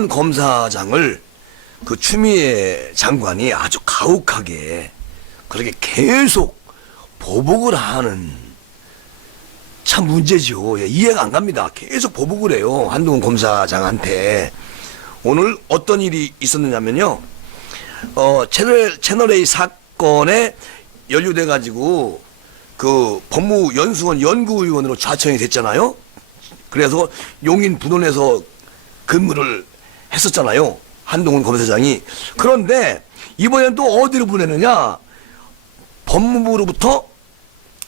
한동훈 검사장을 그 추미애 장관이 아주 가혹하게 그렇게 계속 보복을 하는 참 문제죠. 예, 이해가 안 갑니다. 계속 보복을 해요. 한동훈 검사장한테. 오늘 어떤 일이 있었느냐면요. 채널A 사건에 연루돼가지고 그 법무연수원 연구위원으로 좌천이 됐잖아요. 그래서 용인 분원에서 근무를 했었잖아요. 한동훈 검사장이. 그런데 이번엔 또 어디로 보내느냐. 법무부로부터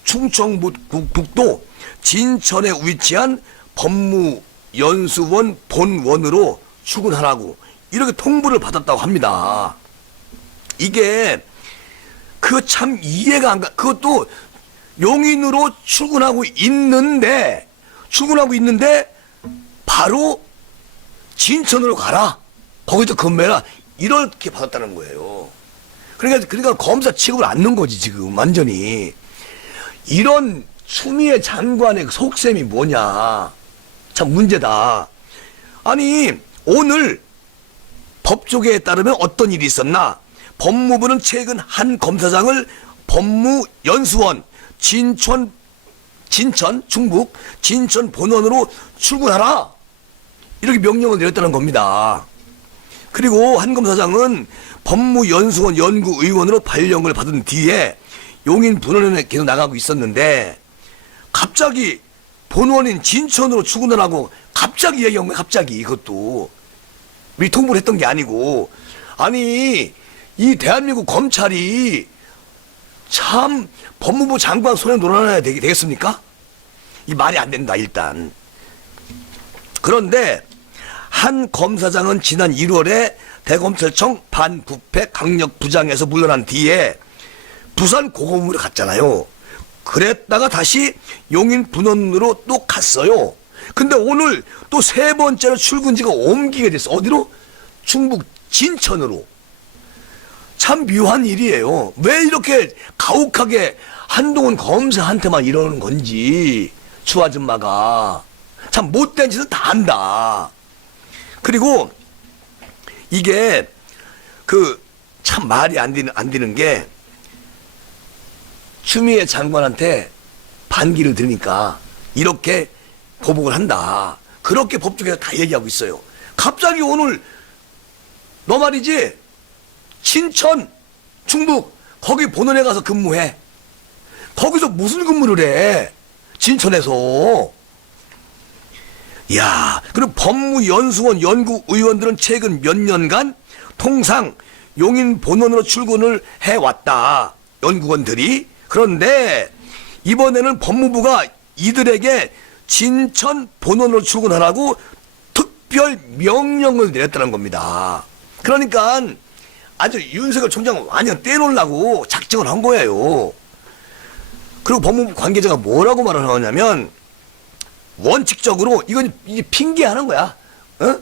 충청북도 진천에 위치한 법무연수원 본원으로 출근하라고 이렇게 통보를 받았다고 합니다. 이게 그 참 이해가 안 가. 그것도 용인으로 출근하고 있는데 바로 진천으로 가라. 거기서 근무해라. 이렇게 받았다는 거예요. 그러니까 검사 취급을 안 넣은 거지 지금 완전히. 이런 추미애 장관의 속셈이 뭐냐. 참 문제다. 아니 오늘 법조계에 따르면 어떤 일이 있었나. 법무부는 최근 한 검사장을 법무연수원 진천 충북 진천 본원으로 출근하라 이렇게 명령을 내렸다는 겁니다. 그리고 한 검사장은 법무연수원 연구의원으로 발령을 받은 뒤에 용인 분원에 계속 나가고 있었는데 갑자기 본원인 진천으로 출근하라고 갑자기 얘기한 거야. 갑자기. 이것도 미리 통보를 했던 게 아니고. 아니 이 대한민국 검찰이 참 법무부 장관 손에 놀아놔야 되겠습니까? 이 말이 안 된다 일단. 그런데 한 검사장은 지난 1월에 대검찰청 반부패 강력부장에서 물러난 뒤에 부산 고검으로 갔잖아요. 그랬다가 다시 용인 분원으로 또 갔어요. 근데 오늘 또 세 번째로 출근지가 옮기게 됐어. 어디로? 충북 진천으로. 참 묘한 일이에요. 왜 이렇게 가혹하게 한동훈 검사한테만 이러는 건지. 추 아줌마가 참 못된 짓은 다 한다. 그리고 이게 그 참 말이 안 되는 게 추미애 장관한테 반기를 들으니까 이렇게 보복을 한다. 그렇게 법조계에서 다 얘기하고 있어요. 갑자기 오늘 너 말이지 진천 충북 거기 본원에 가서 근무해. 거기서 무슨 근무를 해? 진천에서. 야, 그리고 법무연수원 연구의원들은 최근 몇 년간 통상 용인 본원으로 출근을 해왔다. 연구원들이. 그런데 이번에는 법무부가 이들에게 진천 본원으로 출근하라고 특별 명령을 내렸다는 겁니다. 그러니까 아주 윤석열 총장을 완전 떼놓으려고 작정을 한 거예요. 그리고 법무부 관계자가 뭐라고 말을 하냐면 원칙적으로 이건 이제 핑계하는 거야. 어?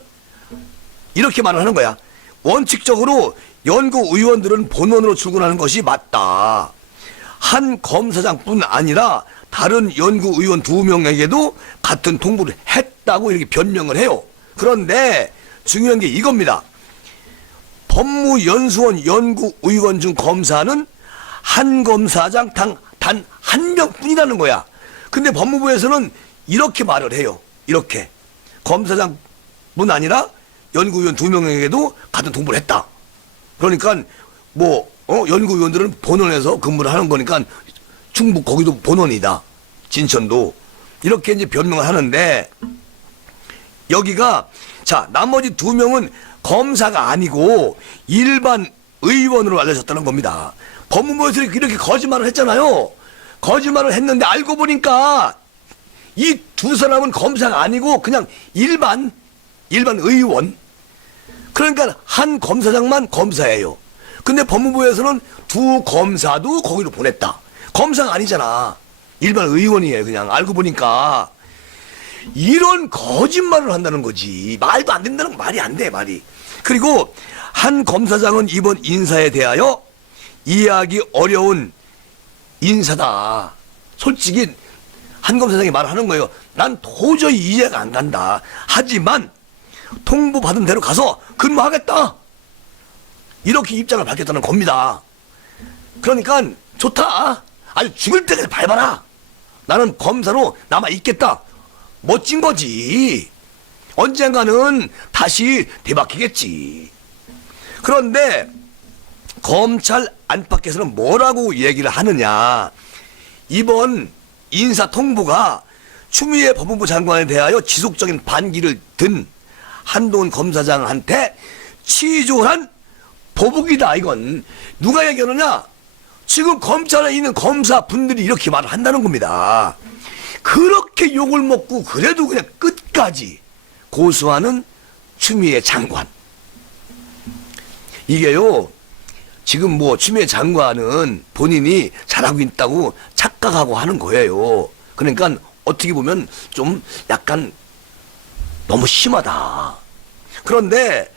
이렇게 말을 하는 거야. 원칙적으로 연구의원들은 본원으로 출근하는 것이 맞다. 한 검사장뿐 아니라 다른 연구의원 2명에게도 같은 통보를 했다고 이렇게 변명을 해요. 그런데 중요한 게 이겁니다. 법무연수원 연구의원 중 검사는 한 검사장 단 한 명뿐이라는 거야. 근데 법무부에서는 이렇게 말을 해요. 이렇게. 검사장뿐 아니라 연구위원 2명에게도 같은 통보를 했다. 그러니까 연구위원들은 본원에서 근무를 하는 거니까 충북 거기도 본원이다. 진천도. 이렇게 이제 변명을 하는데 여기가 자 나머지 2명은 검사가 아니고 일반 의원으로 알려졌다는 겁니다. 법무부에서 이렇게 거짓말을 했잖아요. 거짓말을 했는데 알고 보니까 이 2사람은 검사가 아니고 그냥 일반 의원. 그러니까 한 검사장만 검사예요. 근데 법무부에서는 2 검사도 거기로 보냈다. 검사가 아니잖아. 일반 의원이에요. 그냥 알고 보니까. 이런 거짓말을 한다는 거지. 말도 안 된다는 거 말이 안 돼. 말이. 그리고 한 검사장은 이번 인사에 대하여 이해하기 어려운 인사다. 솔직히 한 검사장이 말하는 거예요. 난 도저히 이해가 안 간다. 하지만 통보받은 대로 가서 근무하겠다. 이렇게 입장을 밝혔다는 겁니다. 그러니까 좋다. 아주 죽을 때까지 밟아라. 나는 검사로 남아있겠다. 멋진 거지. 언젠가는 다시 뒤바뀌겠지. 그런데 검찰 안팎에서는 뭐라고 얘기를 하느냐. 이번 인사통보가 추미애 법무부 장관에 대하여 지속적인 반기를 든 한동훈 검사장한테 치졸한 보복이다. 이건 누가 얘기하느냐. 지금 검찰에 있는 검사분들이 이렇게 말을 한다는 겁니다. 그렇게 욕을 먹고 그래도 그냥 끝까지 고수하는 추미애 장관. 이게요, 지금 뭐 추미애 장관은 본인이 잘하고 있다고 착각하고 하는 거예요. 그러니까 어떻게 보면 좀 약간 너무 심하다. 그런데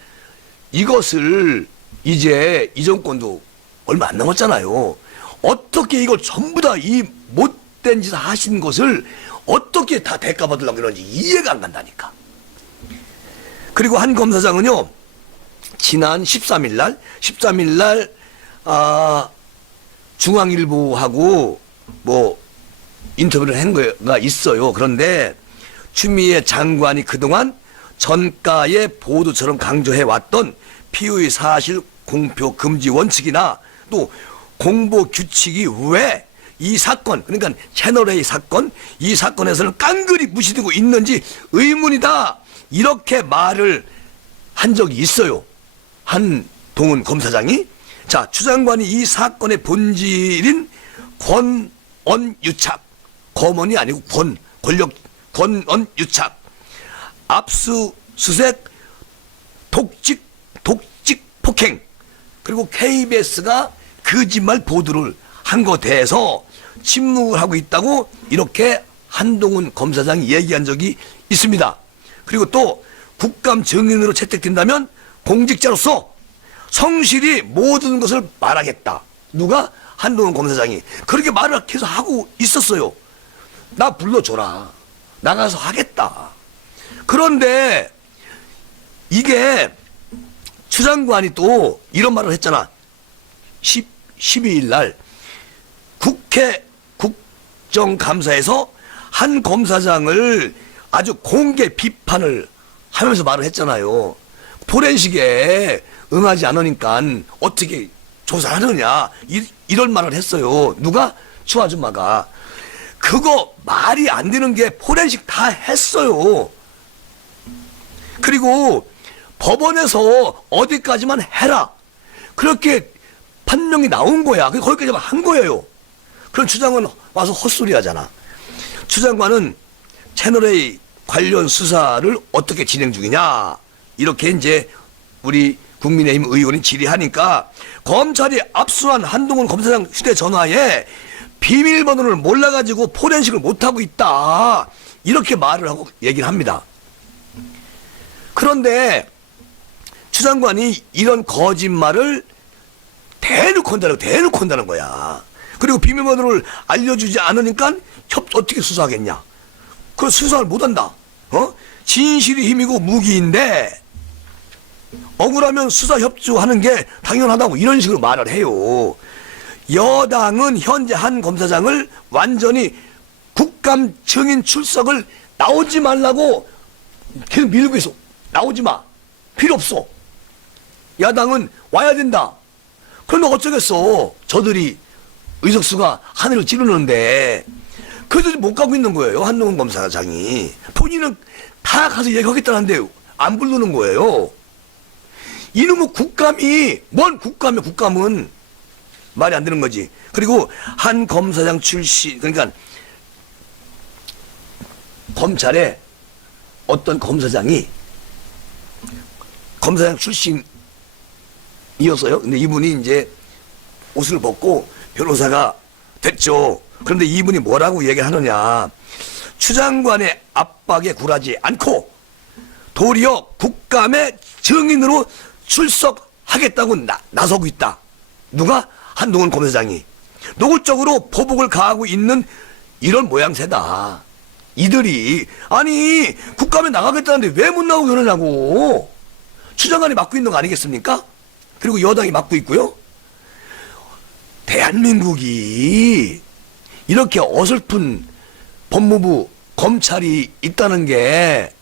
이것을 이제 이 정권도 얼마 안 남았잖아요. 어떻게 이걸 전부 다 이 못된 짓을 하신 것을 어떻게 다 대가받으려고 그러는지 이해가 안 간다니까. 그리고 한 검사장은요, 지난 13일 날, 중앙일보하고 뭐 인터뷰를 한 거가 있어요. 그런데 추미애 장관이 그동안 전가의 보도처럼 강조해왔던 피의 사실 공표 금지 원칙이나 또 공보 규칙이 왜 이 사건, 그러니까 채널A 사건, 이 사건에서는 깡그리 무시되고 있는지 의문이다. 이렇게 말을 한 적이 있어요. 한동훈 검사장이. 자, 추 장관이 이 사건의 본질인 권언 유착, 검언이 아니고 권언 유착, 압수수색, 독직 폭행, 그리고 KBS가 거짓말 보도를 한 것에 대해서 침묵을 하고 있다고 이렇게 한동훈 검사장이 얘기한 적이 있습니다. 그리고 또 국감 증인으로 채택된다면 공직자로서 성실히 모든 것을 말하겠다. 누가? 한동훈 검사장이. 그렇게 말을 계속 하고 있었어요. 나 불러줘라. 나가서 하겠다. 그런데 이게 추 장관이 또 이런 말을 했잖아. 12일 날 국회 국정감사에서 한 검사장을 아주 공개 비판을 하면서 말을 했잖아요. 포렌식에 응하지 않으니까 어떻게 조사하느냐 이런 말을 했어요. 누가? 추 아줌마가. 그거 말이 안 되는 게 포렌식 다 했어요. 그리고 법원에서 어디까지만 해라. 그렇게 판명이 나온 거야. 거기까지만 한 거예요. 그럼 추 장관 와서 헛소리 하잖아. 추 장관은 채널A 관련 수사를 어떻게 진행 중이냐. 이렇게 이제 우리 국민의힘 의원이 질의하니까 검찰이 압수한 한동훈 검사장 휴대전화에 비밀번호를 몰라가지고 포렌식을 못하고 있다. 이렇게 말을 하고 얘기를 합니다. 그런데 추 장관이 이런 거짓말을 대놓고 한다는 거야. 그리고 비밀번호를 알려주지 않으니까 어떻게 수사하겠냐. 그걸 수사를 못한다. 진실이 힘이고 무기인데 억울하면 수사 협조하는 게 당연하다고 이런 식으로 말을 해요. 여당은 현재 한 검사장을 완전히 국감 증인 출석을 나오지 말라고 계속 밀고 있어. 나오지 마. 필요 없어. 야당은 와야 된다. 그런데 어쩌겠어. 저들이 의석수가 하늘을 찌르는데 그래도 못 가고 있는 거예요. 한동훈 검사장이. 본인은 다 가서 얘기하겠다는데 안 부르는 거예요. 이놈의 국감이 뭔 국감이야. 국감은 말이 안 되는 거지. 그리고 한 검사장 출신, 그러니까 검찰에 어떤 검사장이 검사장 출신이었어요. 근데 이분이 이제 옷을 벗고 변호사가 됐죠. 그런데 이분이 뭐라고 얘기하느냐. 추 장관의 압박에 굴하지 않고 도리어 국감의 증인으로 출석하겠다고 나서고 있다. 누가? 한동훈 검사장이. 노골적으로 보복을 가하고 있는 이런 모양새다. 이들이 아니 국감에 나가겠다는데 왜 못 나오고 그러냐고. 추장관이 맡고 있는 거 아니겠습니까? 그리고 여당이 맡고 있고요. 대한민국이 이렇게 어설픈 법무부 검찰이 있다는 게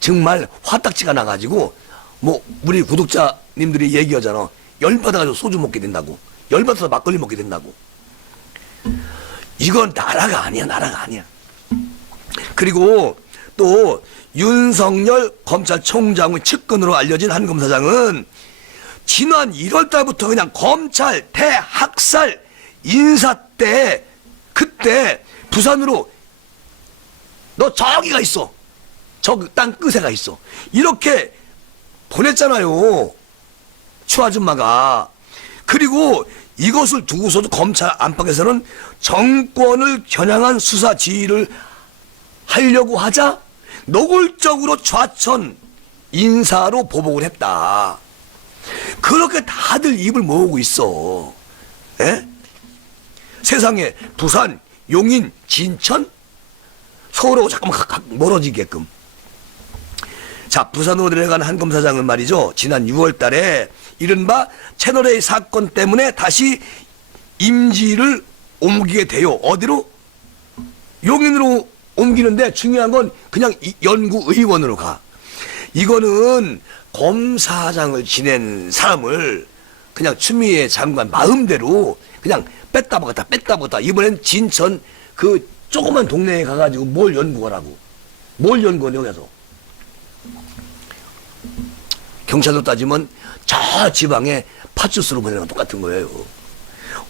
정말 화딱지가 나가지고 뭐 우리 구독자님들이 얘기하잖아. 열받아가지고 소주 먹게 된다고. 열받아서 막걸리 먹게 된다고. 이건 나라가 아니야. 나라가 아니야. 그리고 또 윤석열 검찰총장의 측근으로 알려진 한 검사장은 지난 1월 달부터 그냥 검찰 대학살 인사 때 그때 부산으로 너 저기가 있어. 저 땅 끝에가 있어. 이렇게 보냈잖아요. 추 아줌마가. 그리고 이것을 두고서도 검찰 안팎에서는 정권을 겨냥한 수사 지휘를 하려고 하자 노골적으로 좌천 인사로 보복을 했다. 그렇게 다들 입을 모으고 있어. 에? 세상에 부산, 용인, 진천? 서울하고 잠깐만 멀어지게끔. 자, 부산으로 내려간 한 검사장은 말이죠. 지난 6월 달에 이른바 채널A 사건 때문에 다시 임지를 옮기게 돼요. 어디로? 용인으로 옮기는데 중요한 건 그냥 연구의원으로 가. 이거는 검사장을 지낸 사람을 그냥 추미애 장관 마음대로 그냥 뺐다 먹었다. 이번엔 진천 그 조그만 동네에 가가지고 뭘 연구하라고. 뭘 연구하냐, 여기서. 경찰로 따지면 저 지방에 파출소로 보내는 건 똑같은 거예요.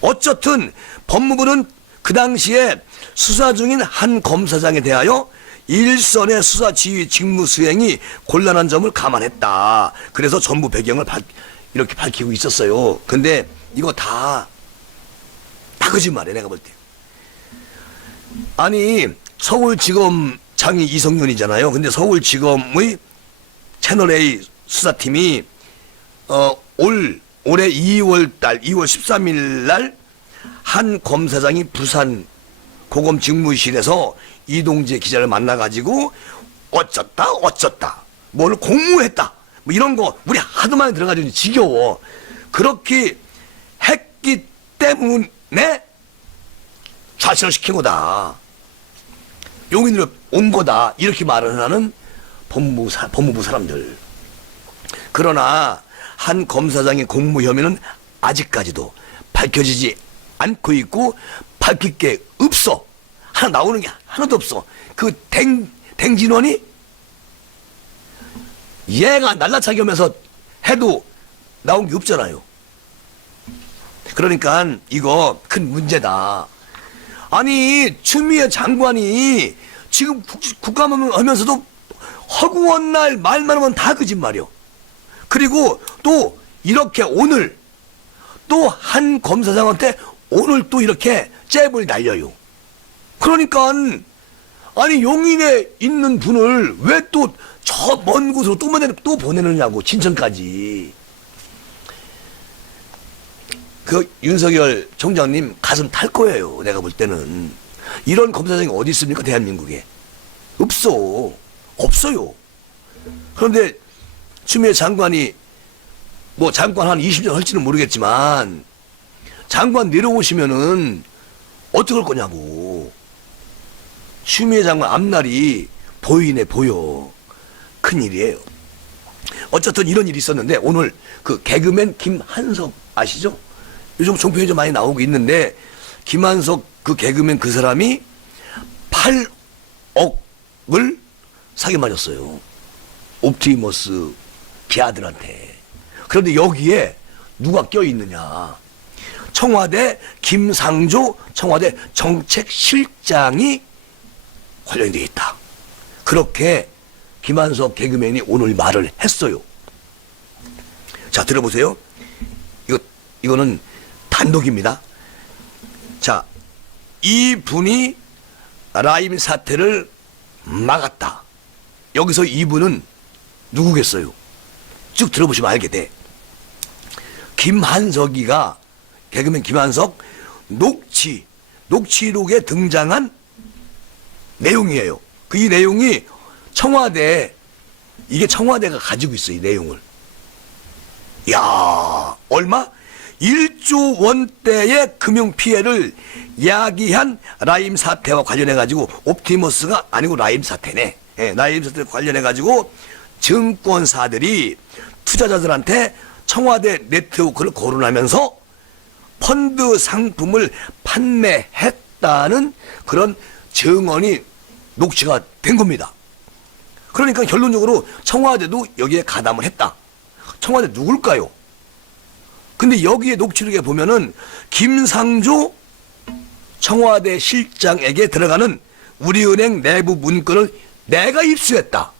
어쨌든 법무부는 그 당시에 수사 중인 한 검사장에 대하여 일선의 수사 지휘 직무 수행이 곤란한 점을 감안했다. 그래서 전부 배경을 이렇게 밝히고 있었어요. 근데 이거 다 거짓말이야, 내가 볼 때. 아니, 서울지검장이 이성윤이잖아요. 근데 서울지검의 채널A 수사팀이 올해 2월 13일 날 한 검사장이 부산 고검 직무실에서 이동재 기자를 만나가지고 어쩌다 뭘 공모했다 뭐 이런 거 우리 하도 많이 들어가지고 지겨워. 그렇게 했기 때문에 좌천을 시킨 거다. 용인으로 온 거다. 이렇게 말을 하는 법무부 사람들. 그러나 한 검사장의 공모 혐의는 아직까지도 밝혀지지 않고 있고 밝힐 게 없어. 하나 나오는 게 하나도 없어. 그 댕진원이 얘가 날라차기 하면서 해도 나온 게 없잖아요. 그러니까 이거 큰 문제다. 아니 추미애 장관이 지금 국감을 하면서도 허구한 날 말만 하면 다 거짓말이요. 그리고 또 이렇게 오늘 또 한 검사장한테 오늘 또 이렇게 잽을 날려요. 그러니까 아니 용인에 있는 분을 왜 또 저 먼 곳으로 또 보내느냐고. 진천까지. 그 윤석열 총장님 가슴 탈 거예요. 내가 볼 때는. 이런 검사장이 어디 있습니까? 대한민국에. 없어요. 그런데 추미애 장관이 뭐 장관 한 20년 할지는 모르겠지만 장관 내려오시면은 어떡할 거냐고. 추미애 장관 앞날이 보여. 큰일이에요. 어쨌든 이런 일이 있었는데 오늘 그 개그맨 김한석 아시죠? 요즘 종편에 좀 많이 나오고 있는데 김한석 그 개그맨 그 사람이 8억을 사기 맞았어요. 옵티머스 걔아들한테. 그런데 여기에 누가 껴있느냐. 청와대 김상조 청와대 정책실장이 관련이 되어 있다. 그렇게 김한석 개그맨이 오늘 말을 했어요. 자, 들어보세요. 이거는 단독입니다. 자, 이분이 라임 사태를 막았다. 여기서 이분은 누구겠어요? 쭉 들어보시면 알게 돼. 김한석이가 개그맨 김한석 녹취록에 등장한 내용이에요. 그 이 내용이 청와대, 이게 청와대가 가지고 있어, 이 내용을. 야, 얼마? 1조 원대의 금융 피해를 야기한 라임 사태와 관련해가지고, 옵티머스가 아니고 라임 사태네. 예, 라임 사태 관련해가지고 증권사들이 투자자들한테 청와대 네트워크를 거론하면서 펀드 상품을 판매했다는 그런 증언이 녹취가 된 겁니다. 그러니까 결론적으로 청와대도 여기에 가담을 했다. 청와대 누굴까요? 근데 여기에 녹취록에 보면은 김상조 청와대 실장에게 들어가는 우리은행 내부 문건을 내가 입수했다.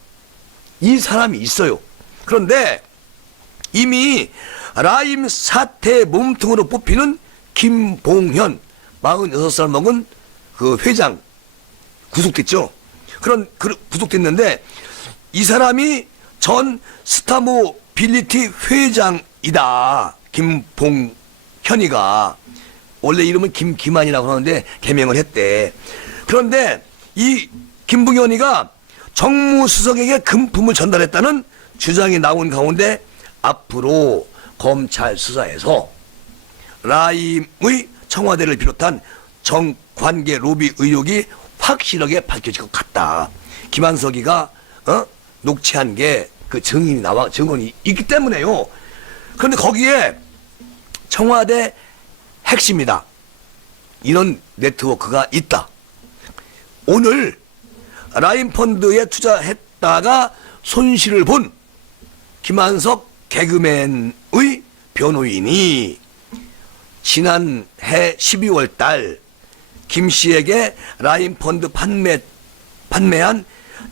이 사람이 있어요. 그런데 이미 라임 사태 몸통으로 뽑히는 김봉현 46살 먹은 그 회장 구속됐죠. 구속됐는데 이 사람이 전 스타모빌리티 회장이다. 김봉현이가 원래 이름은 김기만이라고 하는데 개명을 했대. 그런데 이 김봉현이가 정무수석에게 금품을 전달했다는 주장이 나온 가운데 앞으로 검찰 수사에서 라임의 청와대를 비롯한 정관계 로비 의혹이 확실하게 밝혀질 것 같다. 김한석이가 녹취한 게 그 증언이 있기 때문에요. 그런데 거기에 청와대 핵심이다. 이런 네트워크가 있다. 오늘 라임 펀드에 투자했다가 손실을 본 김한석 개그맨의 변호인이 지난해 12월 달 김 씨에게 라임 펀드 판매한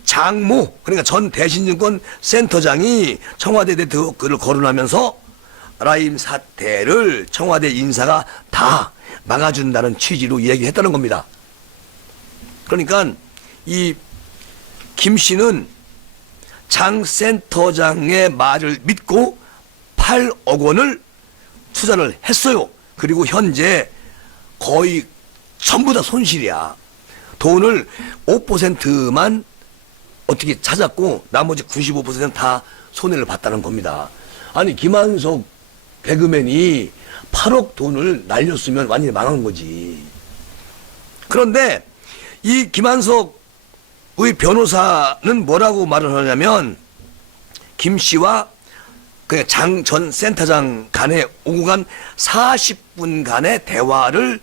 장모, 그러니까 전 대신증권 센터장이 청와대 네트워크를 거론하면서 라임 사태를 청와대 인사가 다 막아준다는 취지로 얘기했다는 겁니다. 그러니까 이 김 씨는 장 센터장의 말을 믿고 8억 원을 투자를 했어요. 그리고 현재 거의 전부 다 손실이야. 돈을 5%만 어떻게 찾았고 나머지 95%는 다 손해를 봤다는 겁니다. 아니 김한석 개그맨이 8억 돈을 날렸으면 완전히 망한 거지. 그런데 이 김한석의 변호사는 뭐라고 말을 하냐면 김 씨와 그 장 전 센터장 간에 오고 간 40분간의 대화를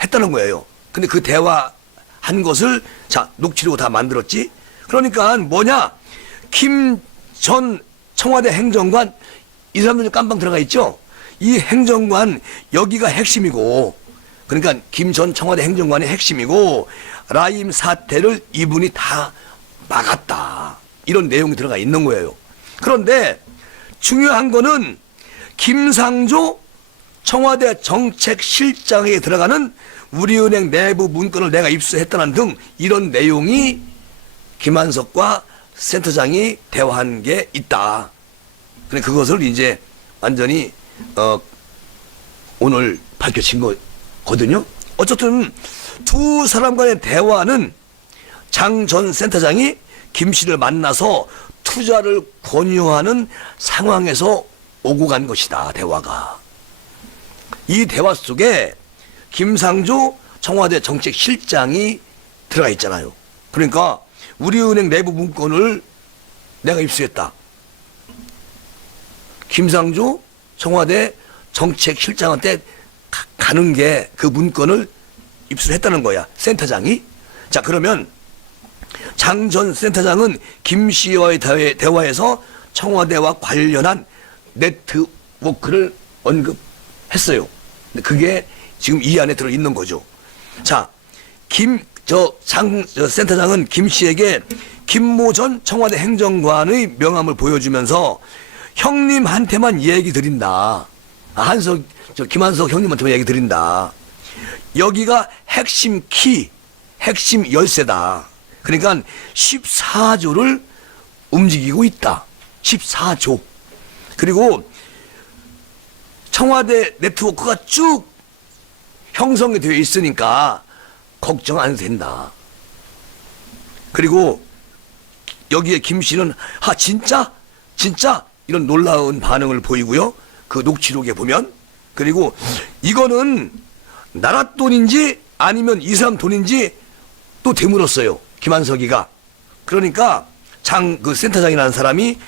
했다는 거예요. 근데 그 대화한 것을 자 녹취록으로 다 만들었지. 그러니까 뭐냐, 김 전 청와대 행정관 이 사람들 깜빵 들어가 있죠. 이 행정관 여기가 핵심이고, 그러니까 김 전 청와대 행정관이 핵심이고 라임 사태를 이분이 다 막았다. 이런 내용이 들어가 있는 거예요. 그런데 중요한 거는 김상조 청와대 정책실장에게 들어가는 우리은행 내부 문건을 내가 입수했다는 등 이런 내용이 김한석과 센터장이 대화한 게 있다. 그래 그것을 이제 완전히 오늘 밝혀진 거거든요. 어쨌든 두 사람 간의 대화는 장 전 센터장이 김 씨를 만나서 투자를 권유하는 상황에서 오고 간 것이다. 대화가. 이 대화 속에 김상조 청와대 정책실장이 들어가 있잖아요. 그러니까 우리은행 내부 문건을 내가 입수했다. 김상조 청와대 정책실장한테 가는 게 그 문건을 입수했다는 거야. 센터장이. 자 그러면 장 전 센터장은 김 씨와의 대화에서 청와대와 관련한 네트워크를 언급했어요. 그게 지금 이 안에 들어있는 거죠. 자, 장 센터장은 김 씨에게 김모 전 청와대 행정관의 명함을 보여주면서 형님한테만 얘기 드린다. 김한석 형님한테만 얘기 드린다. 여기가 핵심 키, 핵심 열쇠다. 그러니까 14조를 움직이고 있다. 14조. 그리고 청와대 네트워크가 쭉 형성이 되어 있으니까 걱정 안 해도 된다. 그리고 여기에 김 씨는 진짜? 진짜? 이런 놀라운 반응을 보이고요. 그 녹취록에 보면. 그리고 이거는 나라 돈인지 아니면 이 사람 돈인지 또 되물었어요. 김한석이가. 그러니까 그 센터장이라는 사람이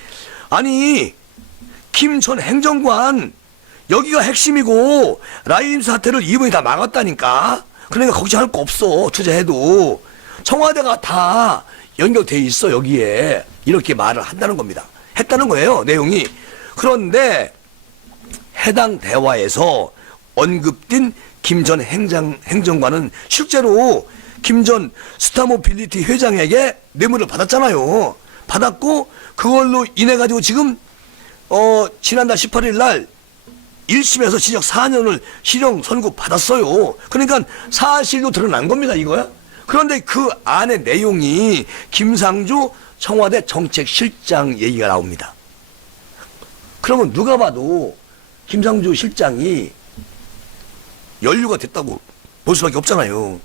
아니 김 전 행정관 여기가 핵심이고 라임 사태를 이번에 다 막았다니까. 그러니까 걱정할 거 없어. 투자해도 청와대가 다 연결돼 있어 여기에. 이렇게 말을 한다는 겁니다. 했다는 거예요 내용이. 그런데 해당 대화에서 언급된 김 전 행정관은 실제로 김 전 스타모빌리티 회장에게 뇌물을 받았잖아요. 받았고 그걸로 인해 가지고 지금 지난달 18일 날 1심에서 징역 4년을 실형 선고 받았어요. 그러니까 사실도 드러난 겁니다 이거야. 그런데 그 안에 내용이 김상조 청와대 정책실장 얘기가 나옵니다. 그러면 누가 봐도 김상조 실장이 연루가 됐다고 볼 수밖에 없잖아요.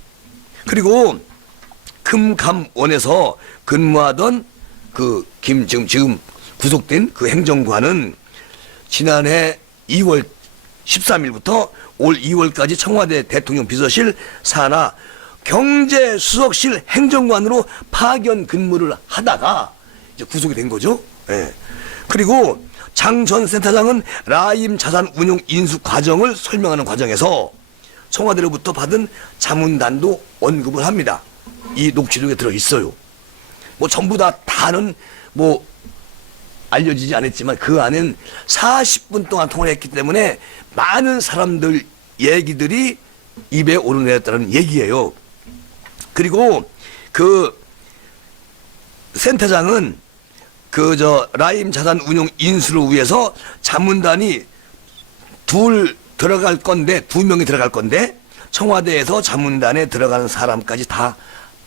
그리고 금감원에서 근무하던 그 지금 구속된 그 행정관은 지난해 2월 13일부터 올 2월까지 청와대 대통령 비서실 산하 경제수석실 행정관으로 파견 근무를 하다가 이제 구속이 된 거죠. 예. 그리고 장 전 센터장은 라임 자산 운용 인수 과정을 설명하는 과정에서 청와대로부터 받은 자문단도 언급을 합니다. 이 녹취록에 들어 있어요. 뭐 전부 다는 뭐 알려지지 않았지만 그 안엔 40분 동안 통화를 했기 때문에 많은 사람들 얘기들이 입에 오르내렸다는 얘기예요. 그리고 그 센터장은 라임 자산 운용 인수를 위해서 자문단이 두 명이 들어갈 건데 청와대에서 자문단에 들어가는 사람까지 다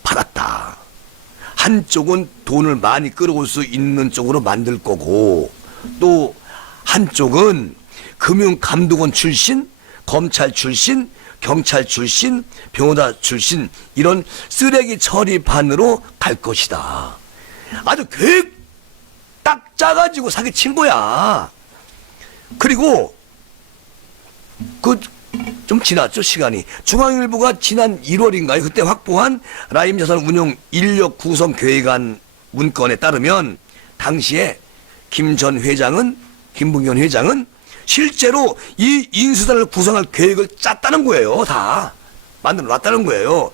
받았다. 한쪽은 돈을 많이 끌어올 수 있는 쪽으로 만들 거고 또 한쪽은 금융감독원 출신, 검찰 출신, 경찰 출신, 변호사 출신 이런 쓰레기 처리반으로 갈 것이다. 아주 계획 딱 짜가지고 사기친 거야. 그리고 좀 지났죠 시간이. 중앙일보가 지난 1월인가요? 그때 확보한 라임 자산 운용 인력 구성 계획안 문건에 따르면 당시에 김봉현 회장은 실제로 이 인수단을 구성할 계획을 짰다는 거예요. 다 만들어 놨다는 거예요.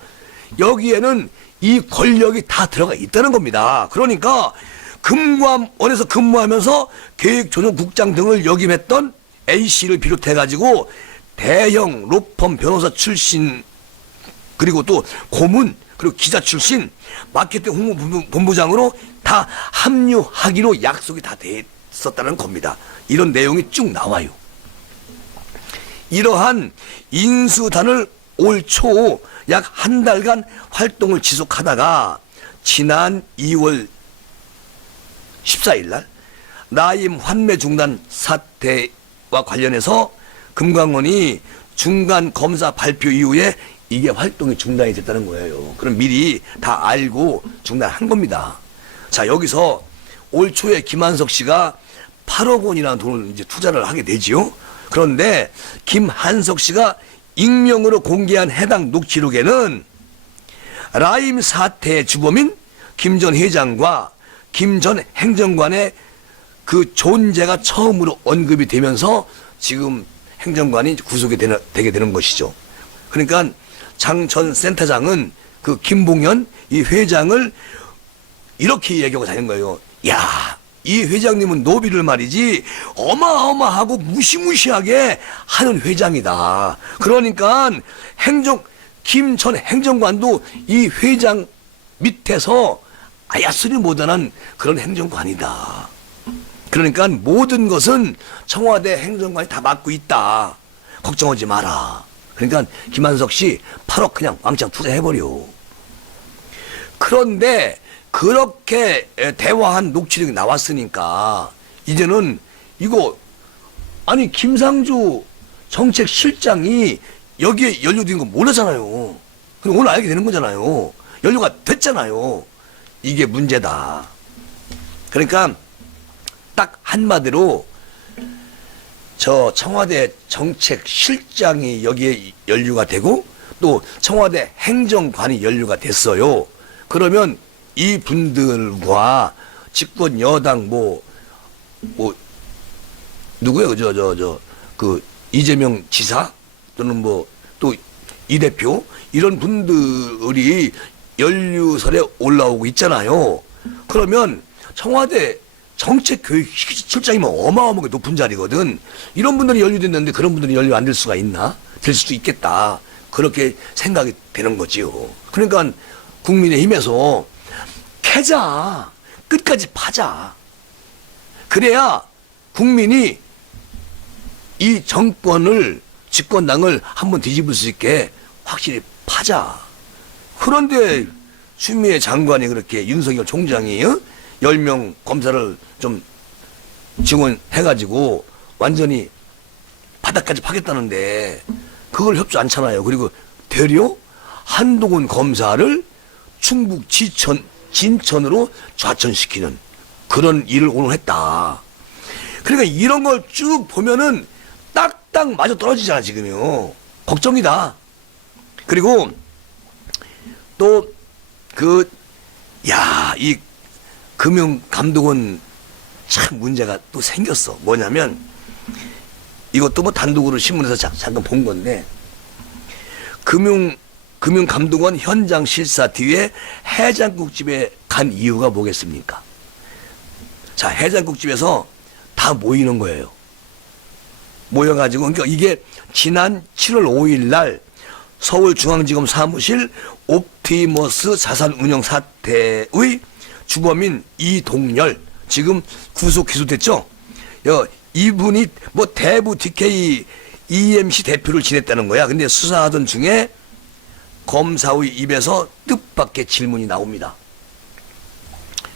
여기에는 이 권력이 다 들어가 있다는 겁니다. 그러니까 금감원에서 근무하면서 계획조정국장 등을 역임했던 A씨를 비롯해가지고 대형 로펌 변호사 출신 그리고 또 고문 그리고 기자 출신 마케팅 홍보본부장으로 다 합류하기로 약속이 다 됐었다는 겁니다. 이런 내용이 쭉 나와요. 이러한 인수단을 올 초 약 한 달간 활동을 지속하다가 지난 2월 14일 날 라임 환매 중단 사태와 관련해서 금감원이 중간 검사 발표 이후에 이게 활동이 중단이 됐다는 거예요. 그럼 미리 다 알고 중단한 겁니다. 자, 여기서 올 초에 김한석 씨가 8억 원이라는 돈을 이제 투자를 하게 되지요. 그런데 김한석 씨가 익명으로 공개한 해당 녹취록에는 라임 사태의 주범인 김 전 회장과 김 전 행정관의 그 존재가 처음으로 언급이 되면서 지금 행정관이 구속이 되게 되는 것이죠. 그러니까 장 전 센터장은 그 김봉현 이 회장을 이렇게 얘기하고 다닌 거예요. 야, 이 회장님은 노비를 말이지 어마어마하고 무시무시하게 하는 회장이다. 그러니까 김 전 행정관도 이 회장 밑에서 아야스리 못하는 그런 행정관이다. 그러니까 모든 것은 청와대 행정관이 다 맡고 있다. 걱정하지 마라. 그러니까 김한석 씨 8억 그냥 왕창 투자해버려. 그런데 그렇게 대화한 녹취록이 나왔으니까 이제는 이거 아니 김상조 정책실장이 여기에 연루된 거 몰랐잖아요. 그럼 오늘 알게 되는 거잖아요. 연루가 됐잖아요. 이게 문제다. 그러니까 딱 한마디로 저 청와대 정책실장이 여기에 연루가 되고 또 청와대 행정관이 연루가 됐어요. 그러면 이 분들과 집권 여당 누구예요? 그 이재명 지사 또는 또 이 대표 이런 분들이 연루설에 올라오고 있잖아요. 그러면 청와대 정책교육실장이면 어마어마하게 높은 자리거든. 이런 분들이 연루됐는데 그런 분들이 연루 안 될 수가 있나? 될 수도 있겠다. 그렇게 생각이 되는 거지요. 그러니까 국민의힘에서 캐자. 끝까지 파자. 그래야 국민이 이 정권을, 집권당을 한번 뒤집을 수 있게 확실히 파자. 그런데 추미애 장관이 그렇게 윤석열 총장이 10명 검사를 좀 지원해가지고 완전히 바닥까지 파겠다는데 그걸 협조 않잖아요. 그리고 되려 한동훈 검사를 충북 진천으로 좌천시키는 그런 일을 오늘 했다. 그러니까 이런 걸 쭉 보면은 딱딱 맞아 떨어지잖아, 지금요. 걱정이다. 그리고 또 이 금융감독원 참 문제가 또 생겼어. 뭐냐면 이것도 단독으로 신문에서 잠깐 본 건데 금융감독원 현장 실사 뒤에 해장국집에 간 이유가 뭐겠습니까? 자, 해장국집에서 다 모이는 거예요. 모여가지고, 그러니까 이게 지난 7월 5일 날 서울중앙지검 사무실 옵티머스 자산운용 사태의 주범인 이동열, 지금 구속 기소됐죠? 이분이 대부 DK EMC 대표를 지냈다는 거야. 근데 수사하던 중에 검사의 입에서 뜻밖의 질문이 나옵니다.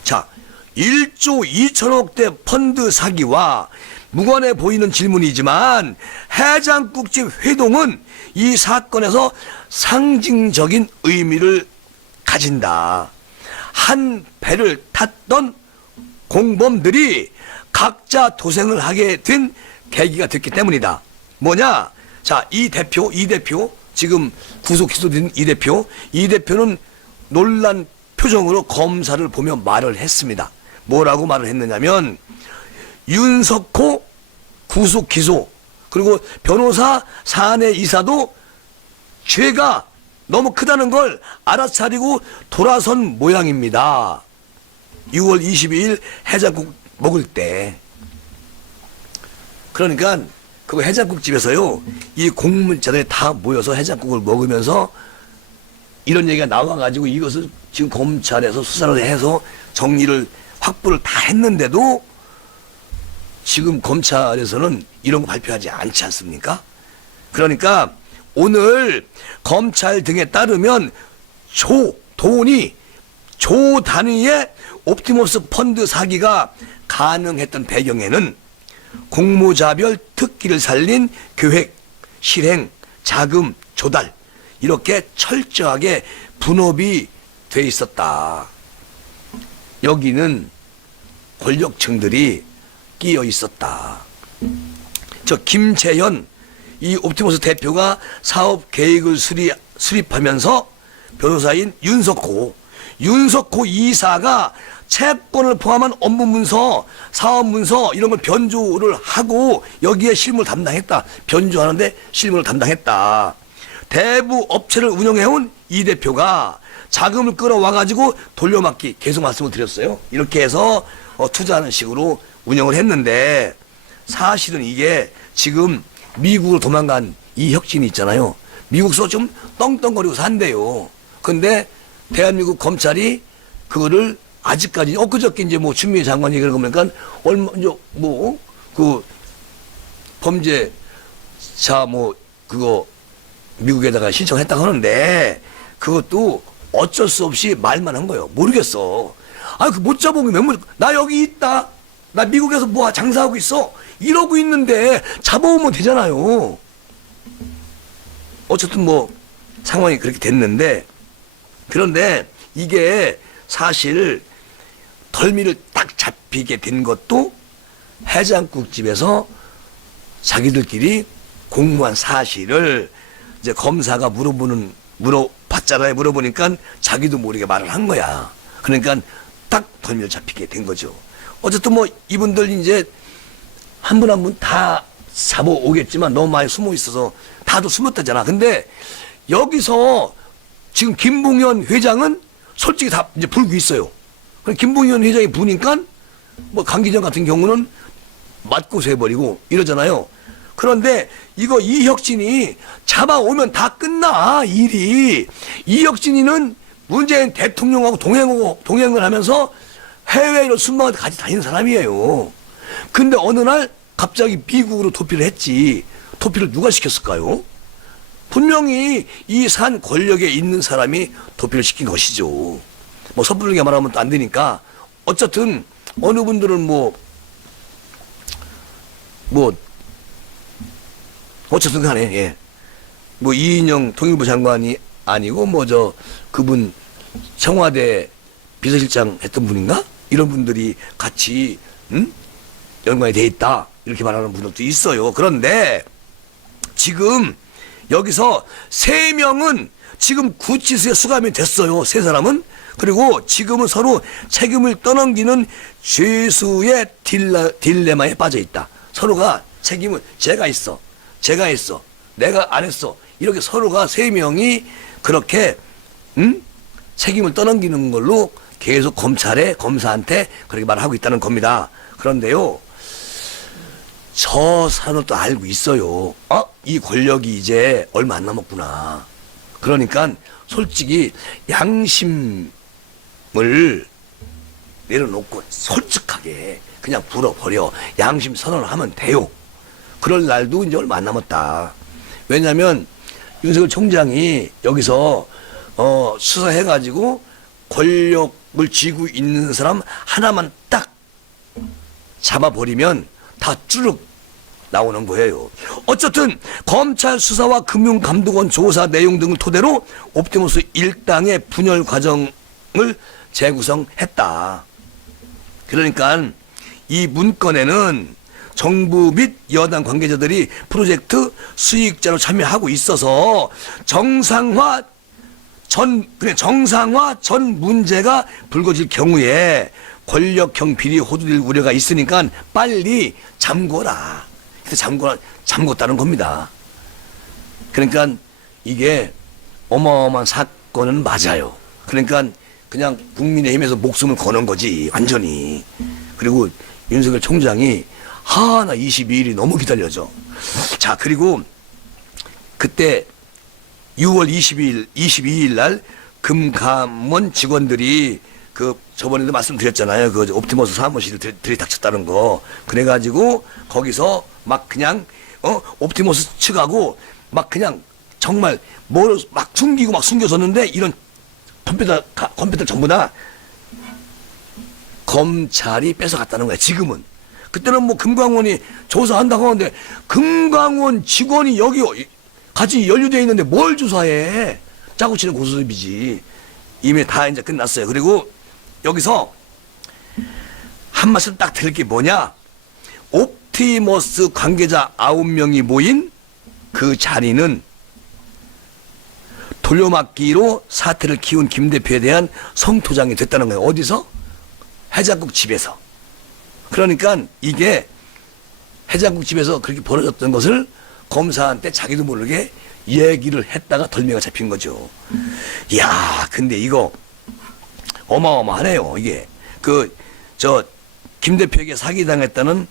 자, 1조 2천억대 펀드 사기와 무관해 보이는 질문이지만 해장국집 회동은 이 사건에서 상징적인 의미를 가진다. 한 배를 탔던 공범들이 각자 도생을 하게 된 계기가 됐기 때문이다. 뭐냐? 자, 이 대표, 지금 구속 기소된 이 대표는 놀란 표정으로 검사를 보며 말을 했습니다. 뭐라고 말을 했느냐면 윤석호 구속 기소 그리고 변호사 사내 이사도 죄가 너무 크다는 걸 알아차리고 돌아선 모양입니다. 6월 22일 해장국 먹을 때. 그러니까 그 해장국집에서요, 이 공문자들이 다 모여서 해장국을 먹으면서 이런 얘기가 나와가지고 이것을 지금 검찰에서 수사를 해서 정리를 확보를 다 했는데도 지금 검찰에서는 이런 거 발표하지 않지 않습니까? 그러니까 오늘 검찰 등에 따르면 조 단위의 옵티머스 펀드 사기가 가능했던 배경에는 공모자별 특기를 살린 계획, 실행, 자금, 조달 이렇게 철저하게 분업이 돼 있었다. 여기는 권력층들이 끼어 있었다. 저 김재현 이 옵티머스 대표가 사업 계획을 수립하면서 변호사인 윤석호 이사가 채권을 포함한 업무 문서, 사업 문서 이런 걸 변조를 하고 여기에 실무를 담당했다. 변조하는데 실무를 담당했다. 대부 업체를 운영해온 이 대표가 자금을 끌어와가지고 돌려막기 계속 말씀을 드렸어요. 이렇게 해서 투자하는 식으로 운영을 했는데 사실은 이게 지금 미국으로 도망간 이 혁신이 있잖아요. 미국서 좀 떵떵거리고 산대요. 근데 대한민국 검찰이 그거를 아직까지 엊그저께 이제 추미애 장관 얘기를 보니까 그 범죄자 그거 미국에다가 신청했다고 하는데 그것도 어쩔 수 없이 말만 한 거예요. 모르겠어. 그 못 잡아오면 나 여기 있다. 나 미국에서 장사하고 있어. 이러고 있는데 잡아오면 되잖아요. 어쨌든 상황이 그렇게 됐는데 그런데 이게 사실 덜미를 딱 잡히게 된 것도 해장국집에서 자기들끼리 공모한 사실을 이제 검사가 물어봤잖아요. 물어보니까 자기도 모르게 말을 한 거야. 그러니까 딱 덜미를 잡히게 된 거죠. 어쨌든 뭐 이분들 이제 한 분 한 분 다 잡아오겠지만 너무 많이 숨어 있어서 다도 숨었다잖아. 근데 여기서 지금 김봉현 회장은 솔직히 다 이제 불고 있어요. 김봉현 회장이 부니까 뭐 강기정 같은 경우는 맞고서 해버리고 이러잖아요. 그런데 이거 이혁진이 잡아오면 다 끝나 일이. 이혁진이는 문재인 대통령하고 동행을 하면서 해외로 순방을 같이 다니는 사람이에요. 근데 어느 날 갑자기 미국으로 도피를 했지. 도피를 누가 시켰을까요? 분명히 이 산 권력에 있는 사람이 도피를 시킨 것이죠. 뭐 섣부르게 말하면 또 안 되니까. 어쨌든 어느 분들은 어쨌든 간에, 예. 뭐 이인영 통일부 장관이 아니고 그분 청와대 비서실장 했던 분인가? 이런 분들이 같이 연관이 돼 있다. 이렇게 말하는 분들도 있어요. 그런데 지금 여기서 3명은 지금 구치소에 수감이 됐어요. 3사람은. 그리고 지금은 서로 책임을 떠넘기는 죄수의 딜레마에 빠져 있다. 서로가 책임을 제가 했어. 내가 안 했어. 이렇게 서로가 3명이 그렇게 책임을 떠넘기는 걸로 계속 검사한테 그렇게 말하고 있다는 겁니다. 그런데요, 저 사람도 알고 있어요. 이 권력이 이제 얼마 안 남았구나. 그러니까 솔직히 양심을 내려놓고 솔직하게 그냥 불어버려. 양심 선언을 하면 돼요. 그럴 날도 이제 얼마 안 남았다. 왜냐면 윤석열 총장이 여기서 수사해가지고 권력을 쥐고 있는 사람 하나만 딱 잡아버리면 다 쭈룩 나오는 거예요. 어쨌든 검찰 수사와 금융감독원 조사 내용 등을 토대로 옵티머스 일당의 분열 과정을 재구성했다. 그러니까 이 문건에는 정부 및 여당 관계자들이 프로젝트 수익자로 참여하고 있어서 정상화 전 문제가 불거질 경우에 권력형 비리 호도될 우려가 있으니까 빨리 잠궈라. 잠궜다는 겁니다. 그러니까 이게 어마어마한 사건은 맞아요. 그러니까 그냥 국민의힘에서 목숨을 거는 거지, 완전히. 그리고 윤석열 총장이 나 22일이 너무 기다려져. 자, 그리고 그때 6월 22일 날 금감원 직원들이 저번에도 말씀드렸잖아요. 옵티머스 사무실을 들이닥쳤다는 거. 그래가지고 거기서 막 그냥 옵티머스 측하고 막 그냥 정말 뭘 막 숨기고 막 숨겨졌는데 이런 컴퓨터 전부 다 검찰이 뺏어갔다는 거야. 지금은. 그때는 뭐 금강원이 조사한다고 하는데 금강원 직원이 여기 같이 연루되어 있는데 뭘 조사해? 짜고 치는 고스톱이지. 이미 다 이제 끝났어요. 그리고 여기서 한 말씀 딱 드릴 게 뭐냐? 옵티머스 관계자 9명이 모인 그 자리는 돌려막기로 사태를 키운 김 대표에 대한 성토장이 됐다는 거예요. 어디서? 해장국 집에서. 그러니까 이게 해장국 집에서 그렇게 벌어졌던 것을 검사한테 자기도 모르게 얘기를 했다가 덜미가 잡힌 거죠. 이야, 근데 이거 어마어마하네요. 이게 김 대표에게 사기당했다는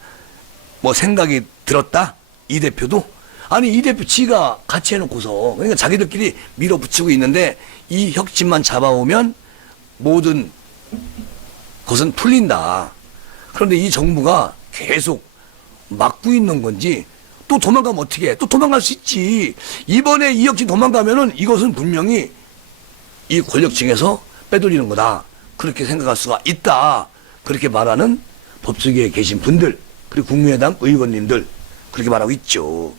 뭐 생각이 들었다? 이 대표도? 아니, 이 대표 지가 같이 해놓고서 그러니까 자기들끼리 밀어붙이고 있는데 이 혁진만 잡아오면 모든 것은 풀린다. 그런데 이 정부가 계속 막고 있는 건지 또 도망가면 어떻게 해? 또 도망갈 수 있지. 이번에 이혁진 도망가면은 이것은 분명히 이 권력층에서 빼돌리는 거다. 그렇게 생각할 수가 있다. 그렇게 말하는 법조계에 계신 분들, 그리고 국민의당 의원님들, 그렇게 말하고 있죠.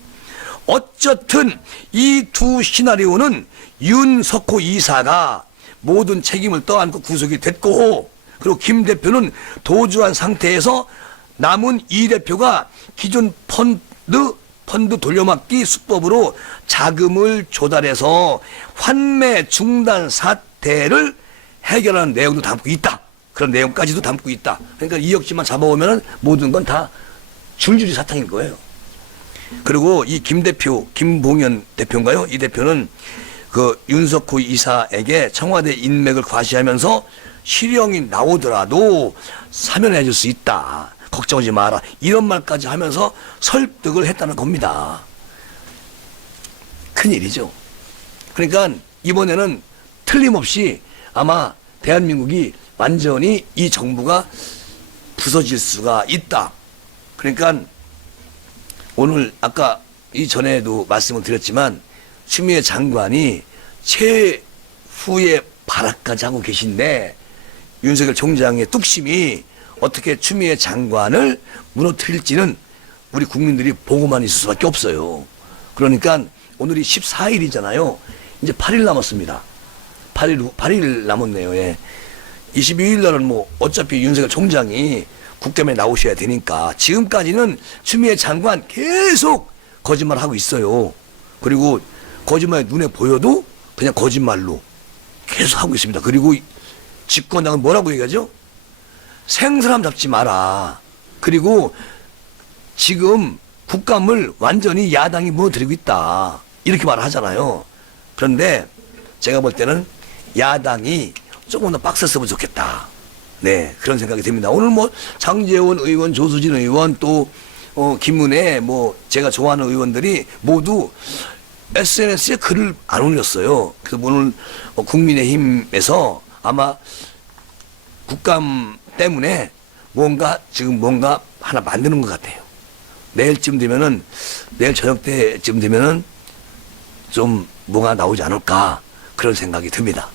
어쨌든 이 두 시나리오는 윤석호 이사가 모든 책임을 떠안고 구속이 됐고, 그리고 김 대표는 도주한 상태에서 남은 이 대표가 기존 펀드 돌려막기 수법으로 자금을 조달해서 환매 중단 사태를 해결하는 내용도 담고 있다. 그런 내용까지도 담고 있다. 그러니까 2억씩만 잡아오면 모든 건 다 줄줄이 사탕일 거예요. 그리고 이 김 대표, 김봉현 대표인가요? 이 대표는 그 윤석호 이사에게 청와대 인맥을 과시하면서 실형이 나오더라도 사면해 줄 수 있다. 걱정하지 마라. 이런 말까지 하면서 설득을 했다는 겁니다. 큰일이죠. 그러니까 이번에는 틀림없이 아마 대한민국이 완전히 이 정부가 부서질 수가 있다. 그러니까 오늘 아까 이전에도 말씀을 드렸지만 추미애 장관이 최후의 발악까지 하고 계신데 윤석열 총장의 뚝심이 어떻게 추미애 장관을 무너뜨릴지는 우리 국민들이 보고만 있을 수밖에 없어요. 그러니까 오늘이 14일이잖아요. 이제 8일 남았습니다. 8일 남았네요. 예. 22일 날은 뭐 어차피 윤석열 총장이 국감에 나오셔야 되니까 지금까지는 추미애 장관 계속 거짓말하고 있어요. 그리고 거짓말이 눈에 보여도 그냥 거짓말로 계속 하고 있습니다. 그리고 집권당은 뭐라고 얘기하죠? 생사람 잡지 마라. 그리고 지금 국감을 완전히 야당이 무너뜨리고 있다. 이렇게 말을 하잖아요. 그런데 제가 볼 때는 야당이 조금 더 빡셌으면 좋겠다. 네, 그런 생각이 듭니다. 오늘 뭐 장제원 의원, 조수진 의원, 또 김은혜, 뭐 제가 좋아하는 의원들이 모두 SNS에 글을 안 올렸어요. 그래서 오늘 국민의힘에서 아마 국감 때문에 지금 뭔가 하나 만드는 것 같아요. 내일 저녁 때쯤 되면은 좀 뭐가 나오지 않을까 그런 생각이 듭니다.